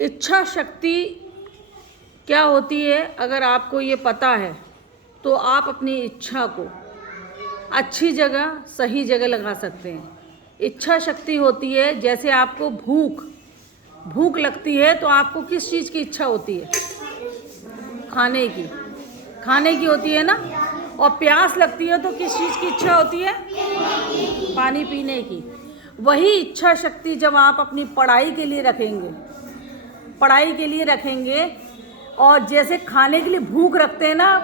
इच्छा शक्ति क्या होती है अगर आपको ये पता है तो आप अपनी इच्छा को अच्छी जगह सही जगह लगा सकते हैं। इच्छा शक्ति होती है जैसे आपको भूख लगती है तो आपको किस चीज़ की इच्छा होती है? खाने की होती है ना। और प्यास लगती है तो किस चीज़ की इच्छा होती है? पानी पीने की। वही इच्छा शक्ति जब आप अपनी पढ़ाई के लिए रखेंगे और जैसे खाने के लिए भूख रखते हैं ना,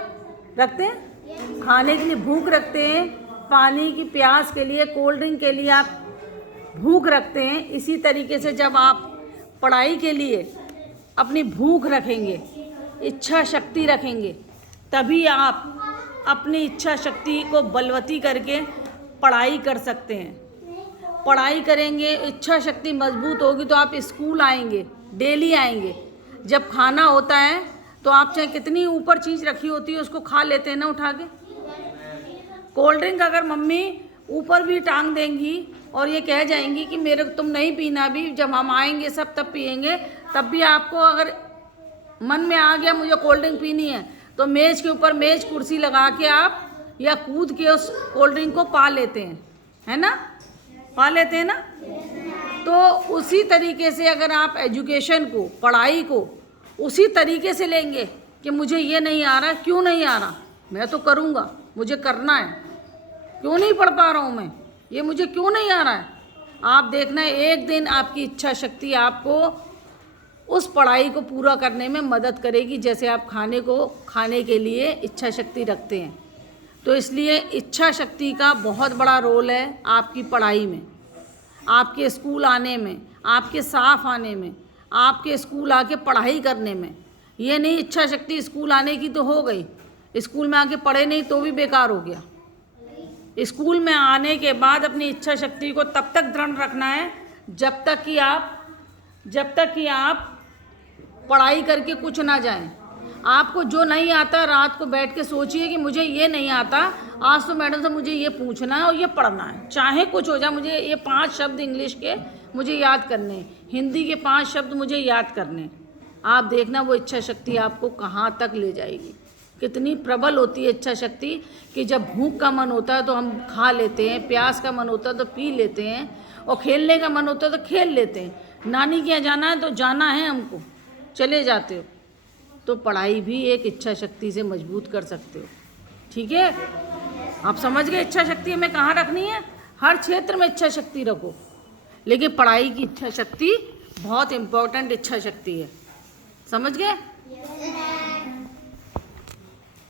खाने के लिए भूख रखते हैं, पानी की प्यास के लिए, कोल्ड ड्रिंक के लिए आप भूख रखते हैं, इसी तरीके से जब आप पढ़ाई के लिए अपनी भूख रखेंगे, इच्छा शक्ति रखेंगे, तभी आप अपनी इच्छा शक्ति को बलवती करके पढ़ाई कर सकते हैं। पढ़ाई करेंगे, इच्छा शक्ति मजबूत होगी तो आप स्कूल आएंगे, डेली आएंगे। जब खाना होता है तो आप चाहे कितनी ऊपर चीज़ रखी होती है उसको खा लेते हैं ना उठा के। कोल्ड ड्रिंक अगर मम्मी ऊपर भी टांग देंगी और ये कह जाएंगी कि मेरे तुम नहीं पीना, भी जब हम आएंगे सब तब पिएंगे, तब भी आपको अगर मन में आ गया मुझे कोल्ड ड्रिंक पीनी है तो मेज़ के ऊपर मेज़ कुर्सी लगा के आप या कूद के उस कोल्ड ड्रिंक को पा लेते हैं, है ना? पा लेते हैं ना। तो उसी तरीके से अगर आप एजुकेशन को, पढ़ाई को उसी तरीके से लेंगे कि मुझे ये नहीं आ रहा, क्यों नहीं आ रहा, मैं तो करूँगा, मुझे करना है, क्यों नहीं पढ़ पा रहा हूँ मैं, ये मुझे क्यों नहीं आ रहा है, आप देखना एक दिन आपकी इच्छा शक्ति आपको उस पढ़ाई को पूरा करने में मदद करेगी। जैसे आप खाने के लिए इच्छा शक्ति रखते हैं, तो इसलिए इच्छा शक्ति का बहुत बड़ा रोल है आपकी पढ़ाई में, आपके स्कूल आने में, आपके साफ आने में, आपके स्कूल आके पढ़ाई करने में। ये नहीं इच्छा शक्ति स्कूल आने की तो हो गई, स्कूल में आके पढ़े नहीं तो भी बेकार हो गया। स्कूल में आने के बाद अपनी इच्छा शक्ति को तब तक दृढ़ रखना है जब तक कि आप पढ़ाई करके कुछ ना जाएं। आपको जो नहीं आता रात को बैठ के सोचिए कि मुझे ये नहीं आता, आज तो मैडम से मुझे ये पूछना है और ये पढ़ना है, चाहे कुछ हो जाए, मुझे ये 5 शब्द इंग्लिश के मुझे याद करने, हिंदी के 5 शब्द मुझे याद करने। आप देखना वो इच्छा शक्ति आपको कहाँ तक ले जाएगी। कितनी प्रबल होती है इच्छा शक्ति कि जब भूख का मन होता है तो हम खा लेते हैं, प्यास का मन होता है तो पी लेते हैं, और खेलने का मन होता है तो खेल लेते हैं। नानी के यहाँ जाना है तो जाना है हमको, चले जाते हो। तो पढ़ाई भी एक इच्छा शक्ति से मजबूत कर सकते हो। ठीक है, आप समझ गए इच्छा शक्ति हमें कहाँ रखनी है? हर क्षेत्र में इच्छा शक्ति रखो, लेकिन पढ़ाई की इच्छा शक्ति बहुत इम्पोर्टेंट इच्छा शक्ति है। समझ गए?